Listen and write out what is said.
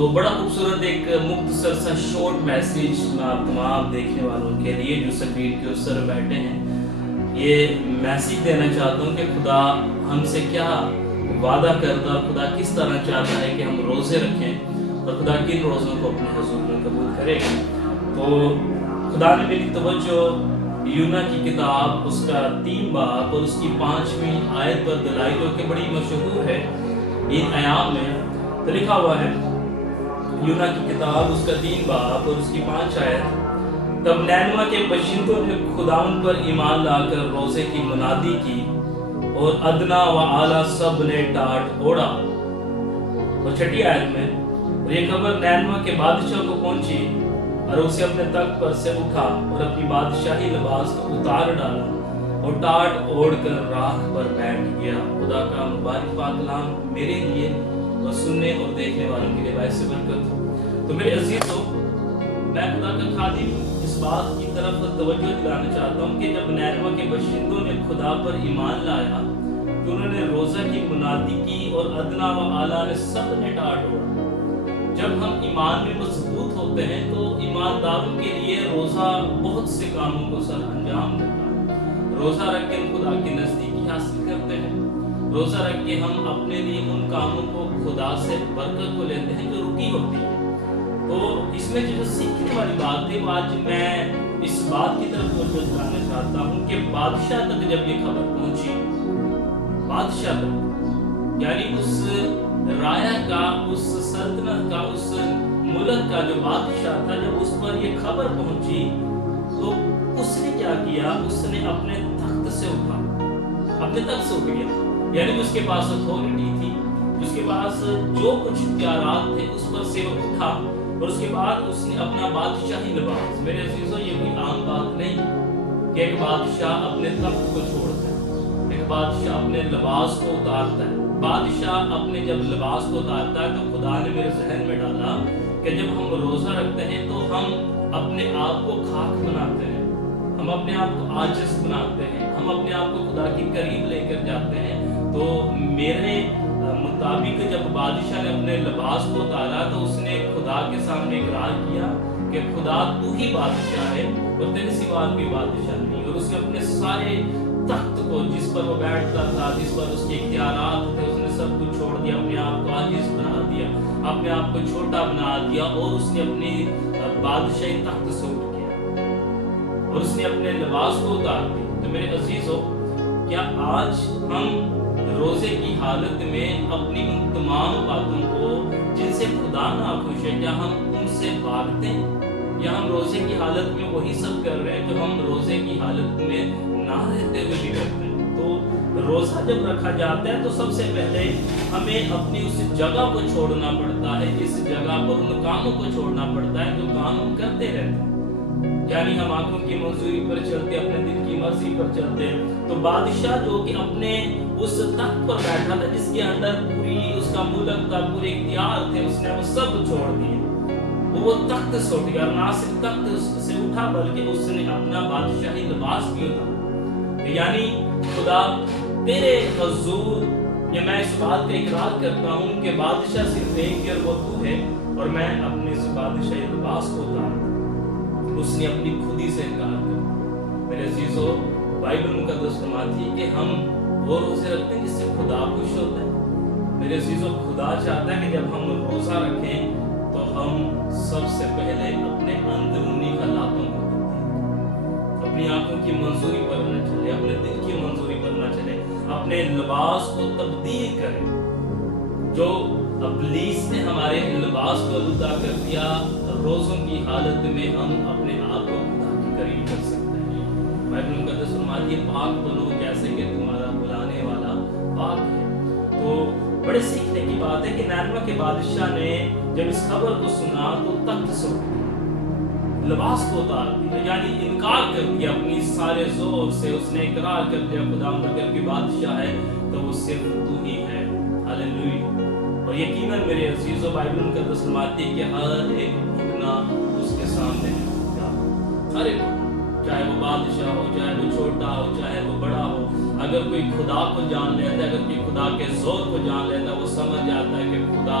تو بڑا خوبصورت ایک مختصر سا شارٹ میسیج میں آپ تمام دیکھنے والوں کے لیے جو سکرین کے اس پر بیٹھے ہیں یہ میسیج دینا چاہتا ہوں کہ خدا ہم سے کیا وعدہ کرتا ہے، خدا کس طرح چاہتا ہے کہ ہم روزے رکھیں اور خدا کن روزوں کو اپنے حضور میں قبول کرے گا۔ تو خدا نے میری توجہ یونا کی کتاب اس کا 3 باب اور اس کی 5ویں آیت پر دلائی جو کہ بڑی مشہور ہے ان ایام میں۔ تو لکھا ہوا ہے یونا کی کتاب اس کا 3 باب اور اس کی 5 آیت، تب نینوا کے باشندوں نے خداوند پر ایمان لا کر روزے کی منادی کی اور ادنا و اعلیٰ سب نے ٹاٹ اوڑا۔ اور 6 آیت میں، اور یہ خبر نینوا کے بادشاہ کو پہنچی اور اسے اپنے تخت پر سے اٹھا اور اپنی بادشاہی لباس کو اتار ڈالا اور ٹاٹ اوڑھ کر راکھ پر بیٹھ گیا۔ خدا کا مبارک پاک کلام میرے لیے اور سننے اور دیکھنے والوں کے لیے باعث برکت ہو۔ تو میرے عزیزو، میں خدا کا خادم اس بات کی طرف توجہ دلانا چاہتا ہوں کہ جب نینوا کے باشندوں نے خدا پر ایمان لایا تو انہوں نے روزہ کی منادی کی اور ادنا و اعلیٰ نے سب نے ٹاٹ اوڑا۔ جب ہم ایمان میں مضبوط ہوتے ہیں تو ایمانداروں کے لیے روزہ بہت سے کاموں کو سر انجام دیتا ہے۔ روزہ رکھ کے ہم خدا کی نزدیکی حاصل کرتے ہیں، روزہ رکھ کے ہم اپنے لیے ان کاموں کو خدا سے برکت کو لیتے ہیں جو رکی ہوتی ہے۔ تو اس میں جو سیکھنے والی بات ہے وہ آج میں اس بات کی طرف توجہ دلانا چاہتا ہوں کہ بادشاہ تک جب یہ خبر پہنچی، بادشاہ تک یعنی اس رایا کا، اس سلطنت کا، اس ملک کا جو بادشاہ تھا، جب اس پر یہ خبر پہنچی تو اس نے کیا کیا؟ اس نے اپنے تخت سے اٹھا، اپنے تخت سے اٹھ گیا، یعنی اس کے پاس اتھارٹی تھی، اس کے پاس جو کچھ اختیارات تھے اس پر سے وہ اٹھا اور اس کے بعد اس نے اپنا بادشاہی لباس، میرے عزیزو یہ کوئی عام بات نہیں کہ ایک بادشاہ اپنے تخت کو چھوڑتا ہے، ایک بادشاہ اپنے لباس کو اتارتا ہے۔ بادشاہ اپنے جب لباس کو اتارتا ہے تو خدا نے میرے ذہن میں ڈالا کہ جب ہم روزہ رکھتے ہیں تو ہم اپنے آپ کو خاک بناتے ہیں، ہم اپنے آپ کو عاجز بناتے ہیں، ہم اپنے آپ کو خدا کے قریب لے کر جاتے ہیں۔ تو میرے مطابق جب بادشاہ نے اپنے لباس کو اتارا تو اس نے خدا کے سامنے اقرار کیا کہ خدا تو ہی بادشاہ ہے اور تیرے سوا کوئی بادشاہ نہیں، اور اس نے اپنے سارے تخت کو جس پر وہ بیٹھتا تھا، جس پر اس کے اختیارات تھے، اس نے سب کچھ چھوڑ دیا، اپنے آپ کو عاجز بنا دیا، اپنے آپ کو چھوٹا بنا دیا اور اس نے اپنی بادشاہی تخت سے اٹھ گیا اور اس نے اپنے لباس کو اتار دیا۔ تو میرے عزیزو، کیا آج ہم روزے کی حالت میں اپنی ان تمام باتوں کو جن سے خدا ناخوش ہے کیا ہم ان سے بھاگتے ہیں، یا ہم روزے کی حالت میں وہی سب کر رہے ہیں جو ہم روزے کی حالت میں نہ رہتے ہوئے بھی کرتے ہیں؟ تو روزہ جب رکھا جاتا ہے تو سب سے پہلے ہمیں اپنی اس جگہ کو چھوڑنا پڑتا ہے، اس جگہ پر ان کاموں کو چھوڑنا پڑتا ہے جو کام ہم کرتے رہتے ہیں، یعنی ہم آنکھوں کی منظوری پر چلتے، اپنے دل کی مرضی پر چلتے۔ تو بادشاہ جو کہ اپنے اس تخت پر بیٹھا تھا جس کے اندر پوری اس کا ملک تھا، پورے اختیار تھے، اس نے وہ سب چھوڑ دیے، وہ تخت سے اٹھ گیا، اور نہ صرف تخت سے اٹھا بلکہ اس نے اپنا بادشاہی لباس بھی اتارا۔ یعنی خدا تیرے حضور، یا میں اس بات کا اقرار کرتا ہوں کہ بادشاہ صرف ایک ہے اور وہ تو ہے، اور میں اپنے اس بادشاہی لباس کو اتارا۔ اس نے اپنی خودی سے انکار کیا۔ میرے عزیزو، بائبل مقدس فرماتی ہے کہ ہم وہ روزے رکھتے ہیں جس سے خدا خوش ہوتا ہے۔ میرے عزیزو، خدا چاہتا ہے کہ جب ہم روزہ رکھیں تو ہم سب سے پہلے اپنے اندرونی حالاتوں کو دیکھیں، اپنی آنکھوں کی منظوری پر نہ چلے، اپنے دل کی منظوری پر نہ چلے، اپنے لباس کو تبدیل کریں۔ جو ابلیس نے ہمارے لباس کو آلودہ کر دیا، روزوں کی حالت میں ہم اپنے آپ کو خدا کے قریب کر سکتے ہیں۔ بائبل مقدس فرماتی ہے پاک بنو جیسے کہ تمہارا بلانے والا پاک ہے۔ تو بڑے سیکھنے کی بات ہے کہ نینوا کے بادشاہ نے جب اس خبر کو سنا تو تخت سے اٹھ گیا، لباس کو اتار دیا، یعنی انکار کر دیا اپنی سارے زور سے۔ اس نے اقرار کر دیا خدا اگر کوئی بادشاہ ہے تو وہ صرف تو ہی ہے۔ ہاللیلویہ۔ اور یقیناً میرے عزیزو، بائبل مقدس فرماتی ہے کہ ہر ایک گھٹنا اس کے سامنے جھکتا، ہر ایک، چاہے وہ بادشاہ ہو، چاہے وہ چھوٹا ہو، چاہے وہ بڑا ہو۔ اگر کوئی خدا کو جان لیتا ہے، اگر کوئی خدا کے زور کو جان لیتا ہے، وہ سمجھ جاتا ہے کہ خدا